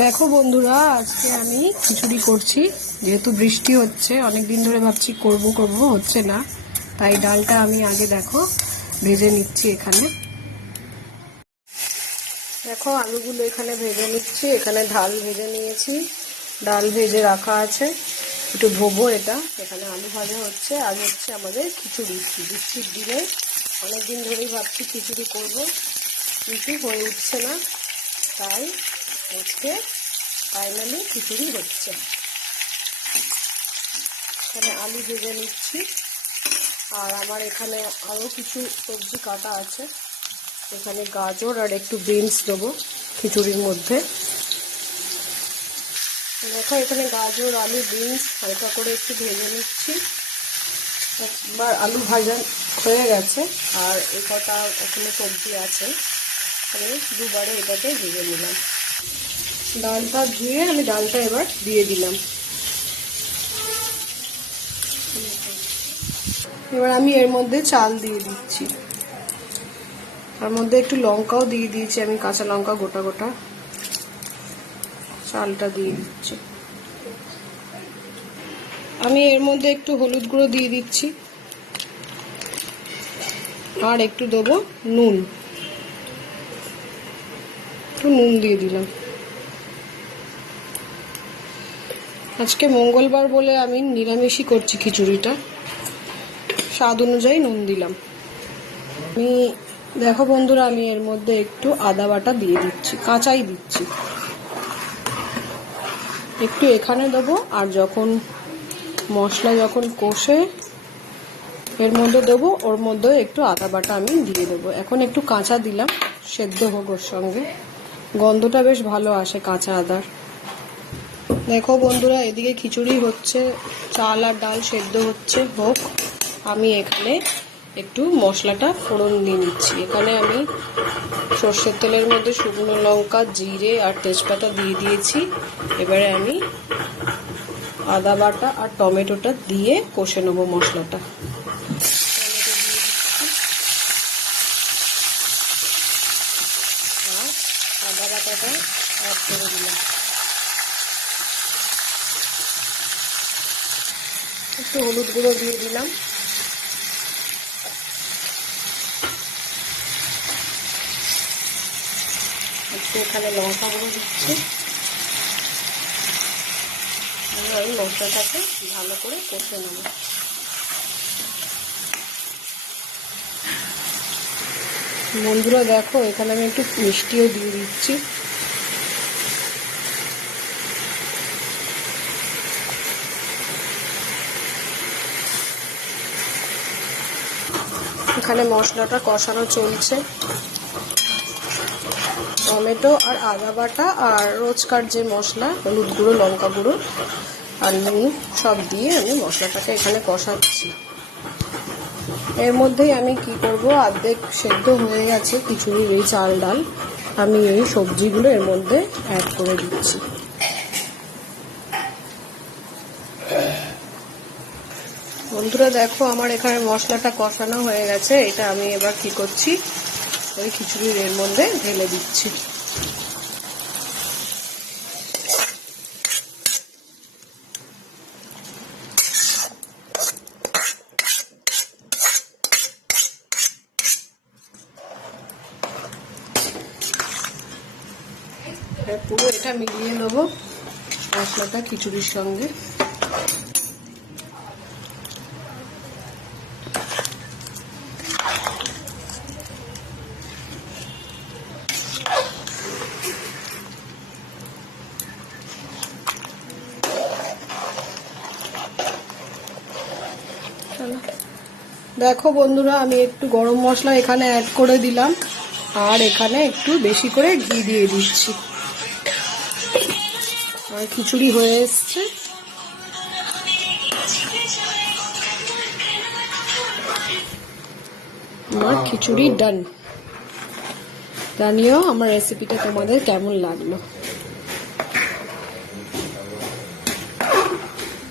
দেখো বন্ধুরা, আজকে আমি খিচুড়ি করছি। যেহেতু বৃষ্টি হচ্ছে, অনেক দিন ধরে ভাবছি করব হচ্ছে না, তাই ডালটা আমি আগে দেখো ভেজে নিচ্ছি। এখানে দেখো আলুগুলো এখানে ভেজে নিচ্ছি। এখানে ডাল ভেজে নিয়েছি, ডাল ভেজে রাখা আছে, একটু ধোবো এটা। এখানে আলু ভাজা হচ্ছে, আজ হচ্ছে আমাদের খিচুড়ি। বৃষ্টির দিনে অনেকদিন ধরেই ভাবছি খিচুড়ি করব, কিন্তু হয়ে উঠছে না, তাই আজকে ফাইনালি খিচুড়ি হচ্ছে। এখানে আলু ভেজে নিচ্ছি, আর আমার এখানে আরও কিছু সবজি কাটা আছে। এখানে গাজর আর একটু বিনস দেবো খিচুড়ির মধ্যে। দেখো এখানে গাজর, আলু, বিনস হালকা করে একটু ভেজে নিচ্ছি। একবার আলু ভাজা হয়ে গেছে, আর এই কটা এখানে সবজি আছে, আমি দুবারে এটাকে ভেজে নিলাম। ডালটা ধুয়ে আমি ডালটা এবার দিয়ে দিলাম। এবার আমি এর মধ্যে চাল দিয়ে দিচ্ছি, তার মধ্যে একটু লঙ্কাও দিয়ে দিয়েছি আমি, কাঁচা লঙ্কা গোটা গোটা। চালটা দিয়ে দিচ্ছি। আমি এর মধ্যে একটু হলুদ গুঁড়ো দিয়ে দিচ্ছি, আর একটু দেবো নুন, একটু নুন দিয়ে দিলাম। আজকে মঙ্গলবার বলে আমি নিরামিষই করছি খিচুড়িটা, স্বাদ অনুযায়ী নুন দিলাম। আমি দেখো বন্ধুরা, আমি এর মধ্যে একটু আদা বাটা দিয়ে দিচ্ছি, কাঁচাই দিচ্ছি। একটু এখানে দেবো, আর যখন মশলা যখন কষে এর মধ্যে দেবো, ওর মধ্যে একটু আদা বাটা আমি দিয়ে দেবো। এখন একটু কাঁচা দিলাম, সেদ্ধ হোক ওর সঙ্গে, গন্ধটা বেশ ভালো আসে কাঁচা আদার। দেখো বন্ধুরা, এদিকে খিচুড়ি হচ্ছে, চাল আর ডাল সেদ্ধ হচ্ছে, হোক। আমি এখানে একটু মশলাটা ফোড়ন দিয়ে নিচ্ছি। এখানে আমি সর্ষের তেলের মধ্যে শুকনো লঙ্কা, জিরে আর তেজপাতা দিয়ে দিয়েছি। এবারে আমি আদা বাটা আর টমেটোটা দিয়ে কষে নেবো মশলাটা। আদা বাটাটা অ্যাড করে দিলাম, একটু হলুদ গুঁড়ো দিয়ে দিলাম, একটু এখানে লঙ্কা গুঁড়ো দিচ্ছি। আমি মশলাটাকে ভালো করে কষে নেব। বন্ধুরা দেখো, এখানে আমি একটু মিষ্টিও দিয়ে দিচ্ছি। এখানে মশলাটা কষানো চলছে। টমেটো আর আদা বাটা আর রোজকার যে মশলা, হলুদ গুঁড়ো, লঙ্কা গুঁড়ো আর নুন সব দিয়ে আমি মশলাটাকে এখানে কষাচ্ছি। এর মধ্যেই আমি কি করব, অর্ধেক সেদ্ধ হয়ে গেছে খিচুড়ির এই চাল ডাল, আমি এই সবজিগুলো এর মধ্যে অ্যাড করে দিচ্ছি। বন্ধুরা দেখো, আমার এখানে মশলাটা কষানো হয়ে গেছে। এটা আমি এবার কি করছি, ওই খিচুড়ির এর মধ্যে ঢেলে দিচ্ছি। পুরো এটা মিলিয়ে নেবো মশলাটা খিচুড়ির সঙ্গে। দেখো বন্ধুরা, আমি একটু গরম মশলা এখানে অ্যাড করে দিলাম, আর এখানে একটু বেশি করে ঘি দিয়ে দিচ্ছি। আর খিচুড়ি হয়ে এসছে। আমার খিচুড়ি ডান। জানিও আমার রেসিপিটা তোমাদের কেমন লাগলো।